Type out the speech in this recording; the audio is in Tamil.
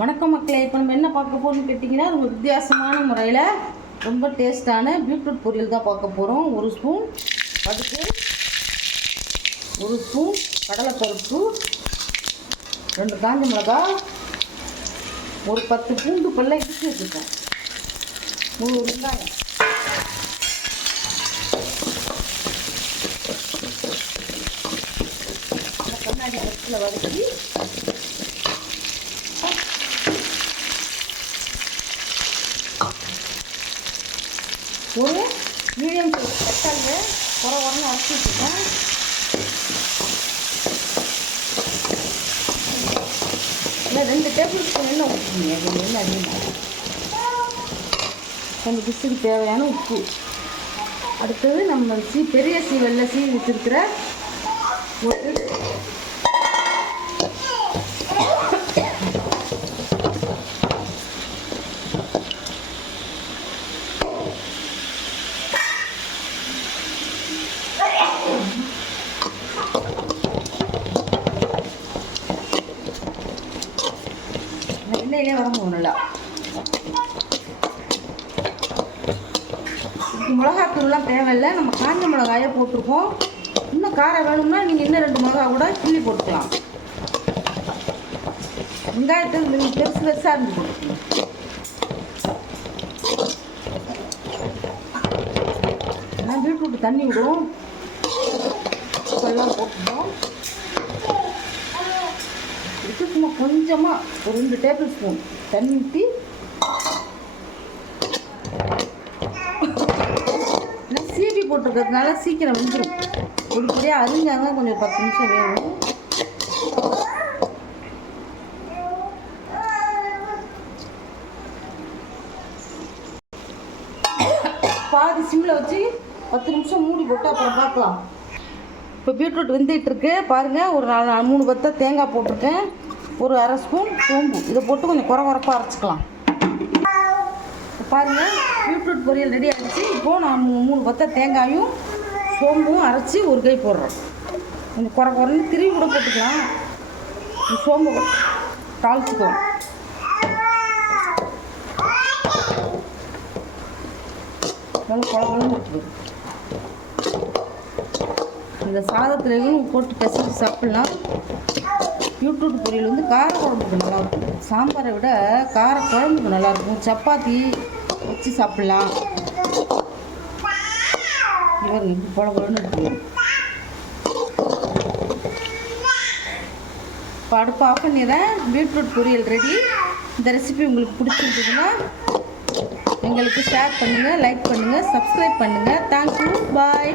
வணக்கம் மக்களே. இப்போ நம்ம என்ன பார்க்க போகிறோம்னு கேட்டிங்கன்னா, ரொம்ப வித்தியாசமான முறையில் ரொம்ப டேஸ்ட்டான பீட்ரூட் பொரியல் தான் பார்க்க போகிறோம். ஒரு ஸ்பூன் கடுகு, ஒரு ஸ்பூன் கடலைப்பருப்பு, 2 காஞ்ச மிளகா, ஒரு 10 பூண்டு பல்ல இடிச்சு வச்சுருக்கேன், 3 வெங்காயம், கண்ணாடி பச்சில் வதக்கி ஒரு மீடியம் சைஸ் தக்காளியை உரன்னு அரைச்சி வச்சுருக்கேன். இல்லை 2 டேபிள் ஸ்பூன் எண்ணெய் ஊற்றிக்கிங்க. எண்ணெய் அதிகமாக கொஞ்சம் பிசுக்கு தேவையான உப்பு. அடுத்தது நம்ம பெரிய சீவலில் சீவி வச்சுருக்கிற ஒரு எண்ணெயிலே வதங்குவோம் நல்லா. இதுக்கு மிளகாத்தூள்லாம் தேவையில்லை, நம்ம காஞ்ச மிளகாயை போட்டிருக்கோம். இன்னும் காரம் வேணும்னா நீங்கள் இன்னும் 2 மிளகா கூட கிள்ளி போட்டுக்கலாம். வெங்காயத்தை பெருசு பெருசாக இருந்து போட்டுக்கணும். ஏன்னா பீட்ரூட் தண்ணி விடும். எல்லாம் போட்டுட்டோம். இதுக்கு சும்மா கொஞ்சமாக ஒரு 2 டேபிள் ஸ்பூன் தண்ணி ஊற்றி சீபி போட்டிருக்கிறதுனால சீக்கிரம் வெந்துடும். இப்படியாக அரிஞ்சாங்க கொஞ்சம் 10 நிமிஷம் வேணும். பாதி சிம்மில் வச்சு 10 நிமிஷம் மூடி போட்டு அப்புறம் பார்க்கலாம். இப்போ பீட்ரூட் வெந்துகிட்ருக்கு பாருங்கள். ஒரு 3 பத்தை தேங்காய் போட்டிருக்கேன், ஒரு அரை ஸ்பூன் சோம்பு, இதை போட்டு கொஞ்சம் குறப்பாக அரைச்சிக்கலாம். பாருங்கள், பீட்ரூட் பொரியல் ரெடி ஆகிடுச்சு. இப்போது நான் 3 பத்தை தேங்காயும் சோம்பும் அரைச்சி ஒரு கை போடுறேன். கொஞ்சம் குறன்னு திருவி கூட போட்டுக்கலாம். சோம்பு தாளிச்சுக்குவோம். நல்லா குழம்பு வச்சுக்குவோம். இந்த சாதத்துலேயும் போட்டு பிசைஞ்சு சாப்பிட்லாம். பீட்ரூட் பொரியல் வந்து கார குழம்புக்கு நல்லாயிருக்கும். சாம்பாரை விட கார குழம்புக்கு நல்லாயிருக்கும். சப்பாத்தி வச்சு சாப்பிட்லாம். இவர் இப்படி குழம்புன்னு இருக்குங்க. இப்போ அடுப்பு ஆஃப் பண்ணிடுறேன். பீட்ரூட் பொரியல் ரெடி. இந்த ரெசிபி உங்களுக்கு பிடிச்சிருந்ததுன்னா எங்களுக்கு ஷேர் பண்ணுங்கள், லைக் பண்ணுங்கள், சப்ஸ்கிரைப் பண்ணுங்கள். தேங்க்யூ, பாய்.